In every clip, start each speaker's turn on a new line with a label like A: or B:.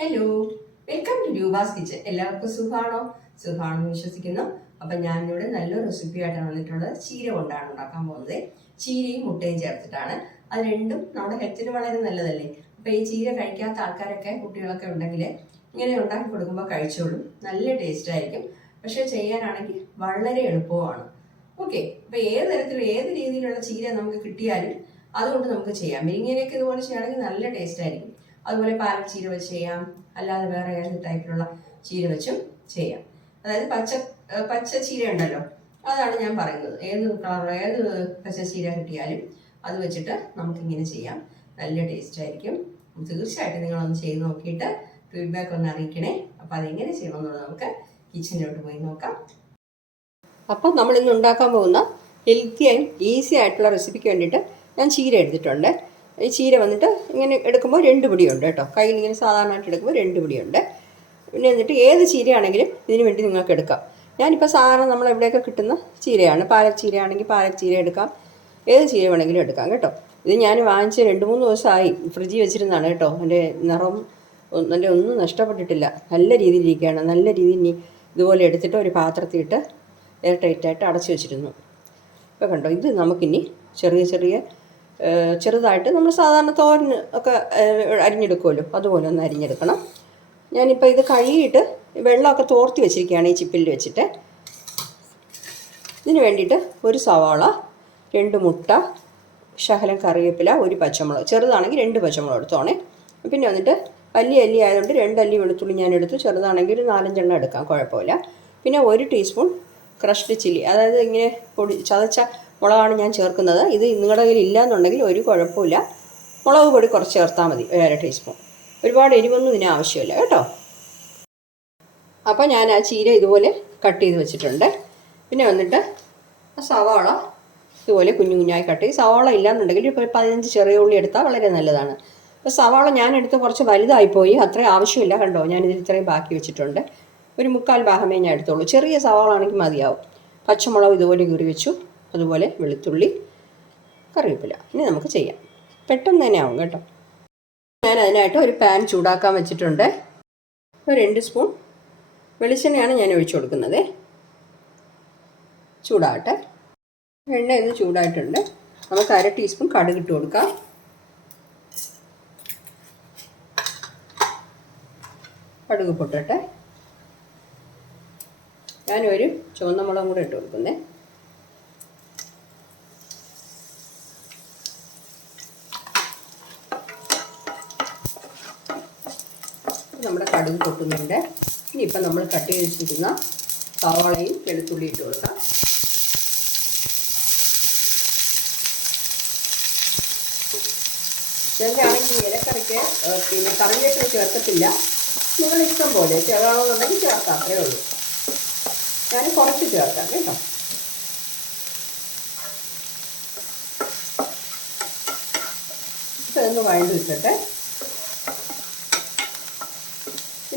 A: Hello welcome to Roopa's kitchen എല്ലാവർക്കും സുഖാണോ? സുഖമാണെന്ന് വിശ്വസിക്കുന്നു. അപ്പം ഞാനിവിടെ നല്ലൊരു ആയിട്ടാണ് വന്നിട്ടുള്ളത്. ചീര കൊണ്ടാണ് ഉണ്ടാക്കാൻ പോകുന്നത്. ചീരയും മുട്ടയും ചേർത്തിട്ടാണ്. അത് രണ്ടും നമ്മുടെ ഹെൽത്തിന് വളരെ നല്ലതല്ലേ? അപ്പം ഈ ചീര കഴിക്കാത്ത ആൾക്കാരൊക്കെ കുട്ടികളൊക്കെ ഉണ്ടെങ്കിൽ ഇങ്ങനെ ഉണ്ടാക്കി കൊടുക്കുമ്പോൾ കഴിച്ചോളും. നല്ല ടേസ്റ്റ് ആയിരിക്കും. പക്ഷേ ചെയ്യാനാണെങ്കിൽ വളരെ എളുപ്പമാണ് ഓക്കെ അപ്പം ഏത് തരത്തിലും ഏത് രീതിയിലുള്ള ചീര നമുക്ക് കിട്ടിയാലും അതുകൊണ്ട് നമുക്ക് ചെയ്യാം. ഇങ്ങനെയൊക്കെ ഇതുപോലെ ചെയ്യുകയാണെങ്കിൽ നല്ല ടേസ്റ്റ് ആയിരിക്കും. അതുപോലെ പാലക് ചീര വെച്ച് ചെയ്യാം. അല്ലാതെ വേറെ ഏത് ടൈപ്പിലുള്ള ചീര വെച്ചും ചെയ്യാം. അതായത് പച്ച പച്ച ചീര ഉണ്ടല്ലോ അതാണ് ഞാൻ പറയുന്നത്. ഏത് കളറുള്ള ഏത് പച്ച ചീര കിട്ടിയാലും അത് വെച്ചിട്ട് നമുക്കിങ്ങനെ ചെയ്യാം. നല്ല ടേസ്റ്റ് ആയിരിക്കും. തീർച്ചയായിട്ടും നിങ്ങളൊന്ന് ചെയ്ത് നോക്കിയിട്ട് ഫീഡ്ബാക്ക് ഒന്ന് അറിയിക്കണേ. അപ്പോൾ അതെങ്ങനെ ചെയ്യണമെന്നുള്ളത് നമുക്ക് കിച്ചണിലോട്ട് പോയി നോക്കാം. അപ്പം നമ്മൾ ഇന്ന് ഉണ്ടാക്കാൻ പോകുന്ന ഹെൽത്തി ആൻഡ് ഈസി ആയിട്ടുള്ള റെസിപ്പിക്ക് വേണ്ടിയിട്ട് ഞാൻ ചീര എടുത്തിട്ടുണ്ട്. ഈ ചീര വന്നിട്ട് ഇങ്ങനെ എടുക്കുമ്പോൾ രണ്ട് പിടിയുണ്ട് കേട്ടോ. കയ്യിൽ ഇങ്ങനെ സാധാരണയായിട്ട് എടുക്കുമ്പോൾ രണ്ട് പിടിയുണ്ട്. പിന്നെ എന്നിട്ട് ഏത് ചീരയാണെങ്കിലും ഇതിന് വേണ്ടി നിങ്ങൾക്ക് എടുക്കാം. ഞാനിപ്പോൾ സാധാരണ നമ്മൾ എവിടെയൊക്കെ കിട്ടുന്ന ചീരയാണ്. പാലക് ചീരയാണെങ്കിൽ പാലക് ചീര എടുക്കാം. ഏത് ചീര വേണമെങ്കിലും എടുക്കാം കേട്ടോ. ഇത് ഞാൻ വാങ്ങിച്ച് രണ്ട് മൂന്ന് ദിവസമായി ഫ്രിഡ്ജിൽ വെച്ചിരുന്നതാണ് കേട്ടോ. എന്റെ നിറം എന്റെ ഒന്നും നഷ്ടപ്പെട്ടിട്ടില്ല. നല്ല രീതിയിൽ ഇരിക്കുകയാണ്. നല്ല രീതിയിൽ ഇതുപോലെ എടുത്തിട്ട് ഒരു പാത്രത്തിലിട്ട് എയർ ടൈറ്റായിട്ട് അടച്ചു വെച്ചിരുന്നു. ഇപ്പോൾ കണ്ടോ? ഇത് നമുക്കിനി ചെറിയ ചെറിയ ചെറുതായിട്ട് നമ്മൾ സാധാരണ തോരന് ഒക്കെ അരിഞ്ഞെടുക്കുമല്ലോ. അതുപോലെ ഒന്ന് അരിഞ്ഞെടുക്കണം. ഞാനിപ്പോൾ ഇത് കഴുകിയിട്ട് വെള്ളമൊക്കെ തോർത്തി വെച്ചിരിക്കുകയാണ് ഈ ചിപ്പിൽ വെച്ചിട്ട്. ഇതിന് വേണ്ടിയിട്ട് ഒരു സവാള രണ്ട് മുട്ട ശകലം കറിവേപ്പില ഒരു പച്ചമുളക് ചെറുതാണെങ്കിൽ രണ്ട് പച്ചമുളക് എടുത്തോണേ. പിന്നെ വന്നിട്ട് വലിയ അല്ലി ആയതുകൊണ്ട് രണ്ട് അല്ലി വെളുത്തുള്ളി ഞാൻ എടുത്തു. ചെറുതാണെങ്കിൽ ഒരു നാലഞ്ചെണ്ണം എടുക്കാം കുഴപ്പമില്ല. പിന്നെ ഒരു ടീസ്പൂൺ ക്രഷ്ഡ് ചില്ലി അതായത് ഇങ്ങനെ പൊടി ചതച്ച മുളകാണ് ഞാൻ ചേർക്കുന്നത്. ഇത് നിങ്ങളുടെ കയ്യിൽ ഇല്ലയെന്നുണ്ടെങ്കിൽ ഒരു കുഴപ്പമില്ല. മുളക് പൊടി കുറച്ച് ചേർത്താൽ മതി ഒരു ടീസ്പൂൺ ഒരുപാട് എരിവൊന്നും ഇതിന് ആവശ്യമില്ല കേട്ടോ. അപ്പോൾ ഞാൻ ആ ചീര ഇതുപോലെ കട്ട് ചെയ്ത് വെച്ചിട്ടുണ്ട്. പിന്നെ വന്നിട്ട് സവാള ഇതുപോലെ കുഞ്ഞു കുഞ്ഞായി കട്ട് ചെയ്ത് സവാള ഇല്ലാന്നുണ്ടെങ്കിൽ ഇപ്പോൾ പതിനഞ്ച് ചെറിയ ഉള്ളി എടുത്താൽ വളരെ നല്ലതാണ്. അപ്പോൾ സവാള ഞാൻ എടുത്ത് കുറച്ച് വലുതായിപ്പോയി അത്ര ആവശ്യമില്ല കണ്ടോ? ഞാനിതിൽ ഇത്രയും ബാക്കി വെച്ചിട്ടുണ്ട്. ഒരു മുക്കാൽ ഭാഗമേ ഞാൻ എടുത്തോളൂ ചെറിയ സവാള ആണെങ്കിൽ മതിയാവും. പച്ചമുളക് ഇതുപോലെ കീറി വെച്ചു. അതുപോലെ വെളുത്തുള്ളി കറിവേപ്പില. ഇനി നമുക്ക് ചെയ്യാം. പെട്ടെന്ന് തന്നെ ആവും കേട്ടോ. ഞാൻ അതിനായിട്ട് ഒരു പാൻ ചൂടാക്കാൻ വെച്ചിട്ടുണ്ട്. ഒരു രണ്ട് സ്പൂൺ വെളിച്ചെണ്ണയാണ് ഞാൻ ഒഴിച്ചു കൊടുക്കുന്നത്. ചൂടാകട്ടെ. എണ്ണ ഒന്ന് ചൂടായിട്ടുണ്ട്. നമുക്ക് അര ടീസ്പൂൺ കടുക് ഇട്ട് കൊടുക്കാം. കടുക് പൊട്ടട്ടെ. ഞാനൊരു ചുവന്ന മുളകും കൂടെ ഇട്ട് കൊടുക്കുന്നേ. നമ്മുടെ കടുക് പൊട്ടുന്നുണ്ട്. ഇപ്പം നമ്മൾ കട്ട് ചെയ്ത് വെച്ചിരിക്കുന്ന സവാളയും വെളുത്തുള്ളി ഇട്ട് കൊടുക്കാം. ചെറുതാണെങ്കിൽ ഇലക്കറിക്ക് പിന്നെ കറിവേപ്പില ചേർത്തിട്ടില്ല. നിങ്ങൾ ഇഷ്ടം പോലെ ചേർക്കണമെന്നുണ്ടെങ്കിൽ ചേർക്കാം അത്രേ ഉള്ളൂ. ഞാൻ കുറച്ച് ചേർക്കാം കേട്ടോ. ഇതൊന്ന് വഴണ്ട് വെച്ചിട്ട്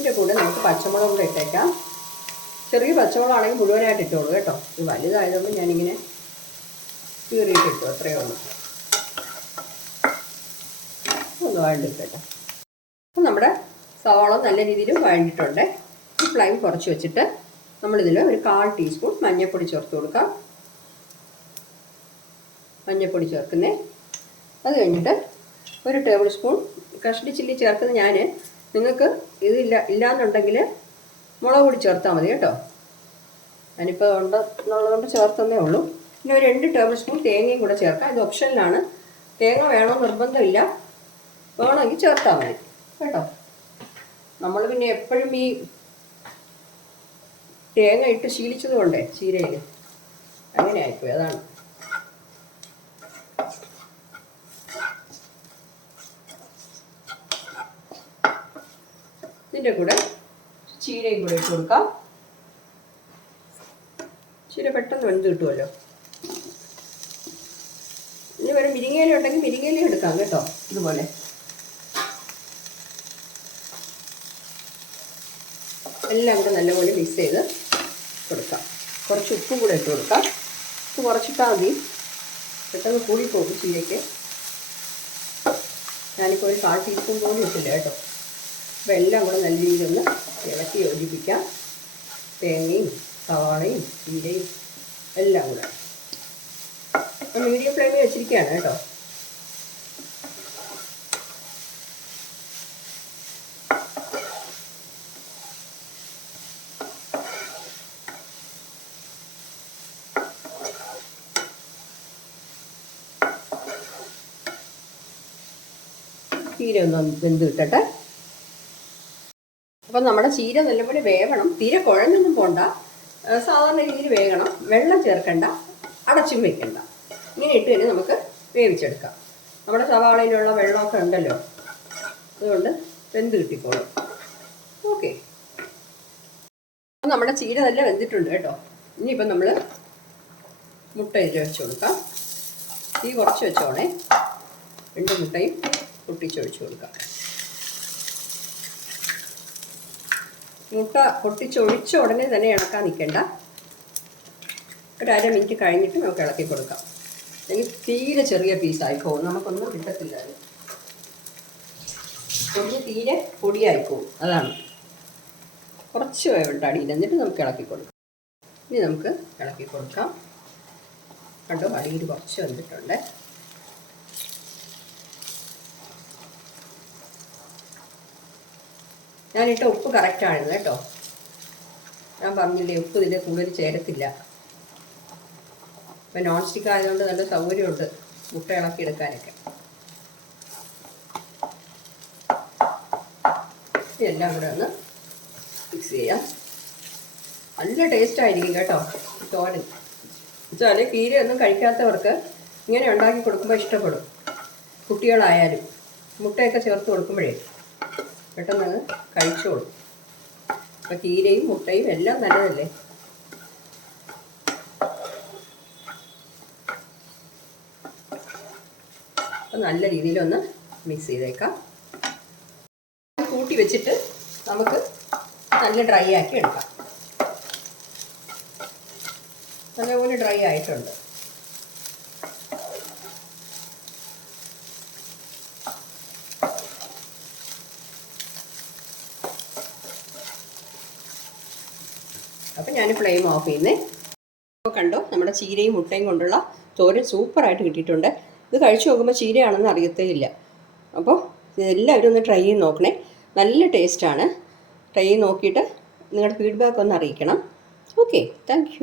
A: ഇതിന്റെ കൂടെ നമുക്ക് പച്ചമുളക് കൂടെ ഇട്ടേക്കാം. ചെറിയ പച്ചമുളകാണെങ്കിൽ മുഴുവനായിട്ട് ഇട്ടോളൂ കേട്ടോ. ഇത് വലുതായതുകൊണ്ട് ഞാനിങ്ങനെ കീറിയിട്ട് ഇട്ടു അത്രയേ ഉള്ളൂ. ഒന്ന് വഴണ്ടിട്ടട്ടെ അപ്പം നമ്മുടെ സവാള നല്ല രീതിയിൽ വഴണ്ടിട്ടുണ്ട്. ഈ ഫ്ലൈം കുറച്ച് വെച്ചിട്ട് നമ്മളിതിൽ ഒരു കാൽ ടീസ്പൂൺ മഞ്ഞൾപ്പൊടി ചേർത്ത് കൊടുക്കാം. മഞ്ഞൾപ്പൊടി ചേർക്കുന്നേ. അത് കഴിഞ്ഞിട്ട് ഒരു ടേബിൾ സ്പൂൺ കഷ്ടി ചില്ലി ചേർക്കുന്ന ഞാൻ നിങ്ങൾക്ക് ഇതില്ല ഇല്ലാന്നുണ്ടെങ്കിൽ മുളക് പൊടി ചേർത്താൽ മതി കേട്ടോ. ഞാനിപ്പോൾ ഉണ്ട് എന്നുള്ളതുകൊണ്ട് ചേർത്തന്നേ ഉള്ളൂ. പിന്നെ ഒരു രണ്ട് ടേബിൾ സ്പൂൺ തേങ്ങയും കൂടെ ചേർക്കാം. ഇത് ഓപ്ഷനിലാണ്. തേങ്ങ വേണോ നിർബന്ധമില്ല. വേണമെങ്കിൽ ചേർത്താൽ മതി കേട്ടോ. നമ്മൾ പിന്നെ എപ്പോഴും ഈ തേങ്ങ ഇട്ട് ശീലിച്ചത് കൊണ്ടേ ചീരയിൽ അങ്ങനെ ആയിപ്പോയി അതാണ്. ഇതിന്റെ കൂടെ ചീരയും കൂടെ ഇട്ട് കൊടുക്കാം. ചീര പെട്ടെന്ന് വെന്ത് കിട്ടുമല്ലോ ഇനി വരെ മിരിങ്ങയില ഉണ്ടെങ്കിൽ മിരിങ്ങയില എടുക്കാം കേട്ടോ ഇതുപോലെ. എല്ലാം കൂടെ നല്ലപോലെ മിക്സ് ചെയ്ത് കൊടുക്കാം. കുറച്ച് ഉപ്പും കൂടെ ഇട്ട് കൊടുക്കാം. ഉപ്പ് കുറച്ചിട്ടാൽ മതി. പെട്ടെന്ന് കൂടി പോകും ചീരയ്ക്ക്. ഞാനിപ്പോൾ ഒരു കാൽ ടീസ്പൂൺ പോലും ഇട്ടില്ല കേട്ടോ. അപ്പോൾ എല്ലാം കൂടെ നല്ല രീതിയിലൊന്ന് ഇളക്കി യോജിപ്പിക്കാം. തേങ്ങയും സവാളയും ചീരയും എല്ലാം കൂടെ. മീഡിയം ഫ്ലെയിമിൽ വെച്ചിരിക്കുകയാണ് കേട്ടോ. ചീര ഒന്ന് വെന്ത് കിട്ടട്ടെ. അപ്പം നമ്മുടെ ചീര നല്ലപോലെ വേവണം. തീരെ കുഴഞ്ഞൊന്നും പോണ്ട. സാധാരണ രീതിയിൽ വേകണം. വെള്ളം ചേർക്കണ്ട. അടച്ചും വെക്കണ്ട. ഇങ്ങനെ ഇട്ട് കഴിഞ്ഞാൽ നമുക്ക് വേവിച്ചെടുക്കാം. നമ്മുടെ സവാളയിലുള്ള വെള്ളമൊക്കെ ഉണ്ടല്ലോ? അതുകൊണ്ട് വെന്ത് കിട്ടിക്കോളും. ഓക്കെ. നമ്മുടെ ചീര നല്ല വെന്തിട്ടുണ്ട് കേട്ടോ. ഇനിയിപ്പം നമ്മൾ മുട്ട ഇതിൽ വെച്ച് കൊടുക്കാം. തീ കുറച്ച് വെച്ചോണേ. രണ്ട് മുട്ടയും പൊട്ടിച്ചൊഴിച്ച് കൊടുക്കാം. മുട്ട പൊട്ടിച്ചൊഴിച്ച ഉടനെ തന്നെ ഇളക്കാൻ നിൽക്കേണ്ട. ഒരു അര മിനിറ്റ് കഴിഞ്ഞിട്ട് നമുക്ക് ഇളക്കി കൊടുക്കാം. അല്ലെങ്കിൽ തീരെ ചെറിയ പീസായി പോകും നമുക്കൊന്നും കിട്ടത്തില്ല പൊടിഞ്ഞ് തീരെ പോകും അതാണ്. കുറച്ച് വേണ്ട അടിയിൽ. എന്നിട്ട് നമുക്ക് ഇളക്കി കൊടുക്കാം. ഇനി നമുക്ക് ഇളക്കി കൊടുക്കാം. കണ്ടോ? അടിയിൽ കുറച്ച് വന്നിട്ടുണ്ട്. ഞാനിട്ട ഉപ്പ് കറക്റ്റാണ് കേട്ടോ. ഞാൻ പറഞ്ഞില്ലേ ഉപ്പ് ഇതിൽ കൂടുതൽ ചേരത്തില്ല. ഇപ്പം നോൺ സ്റ്റിക്ക് ആയതുകൊണ്ട് നല്ല സൗകര്യമുണ്ട് മുട്ട ഇളക്കി എടുക്കാനൊക്കെ ഇതെല്ലാം കൂടെ ഒന്ന് മിക്സ് ചെയ്യാം. നല്ല ടേസ്റ്റ് ആയിരിക്കും കേട്ടോ തോരൻ. വെച്ചാൽ കീരയൊന്നും കഴിക്കാത്തവർക്ക് ഇങ്ങനെ ഉണ്ടാക്കി കൊടുക്കുമ്പോൾ ഇഷ്ടപ്പെടും. കുട്ടികളായാലും മുട്ടയൊക്കെ ചേർത്ത് കൊടുക്കുമ്പോഴേ. പെട്ടെന്ന് അങ്ങ് കഴിച്ചോളും. അപ്പം തീരയും മുട്ടയും എല്ലാം നല്ലതല്ലേ? അപ്പം നല്ല രീതിയിലൊന്ന് മിക്സ് ചെയ്തേക്കാം. കൂട്ടി വെച്ചിട്ട് നമുക്ക് നല്ല ഡ്രൈ ആക്കി എടുക്കാം. നല്ലപോലെ ഡ്രൈ ആയിട്ടുണ്ട്. അപ്പം ഞാൻ ഫ്ലെയിം ഓഫ് ചെയ്യുന്നേ. അപ്പോൾ കണ്ടോ നമ്മുടെ ചീരയും മുട്ടയും കൊണ്ടുള്ള തോരൻ സൂപ്പറായിട്ട് കിട്ടിയിട്ടുണ്ട്. ഇത് കഴിച്ചു നോക്കുമ്പോൾ ചീരയാണെന്ന് അറിയത്തേ ഇല്ല അപ്പോൾ ഇതെല്ലാവരും ഒന്ന് ട്രൈ ചെയ്ത് നോക്കണേ. നല്ല ടേസ്റ്റാണ് ട്രൈ ചെയ്ത് നോക്കിയിട്ട് നിങ്ങളുടെ ഫീഡ്ബാക്ക് ഒന്ന് അറിയിക്കണം. Okay thank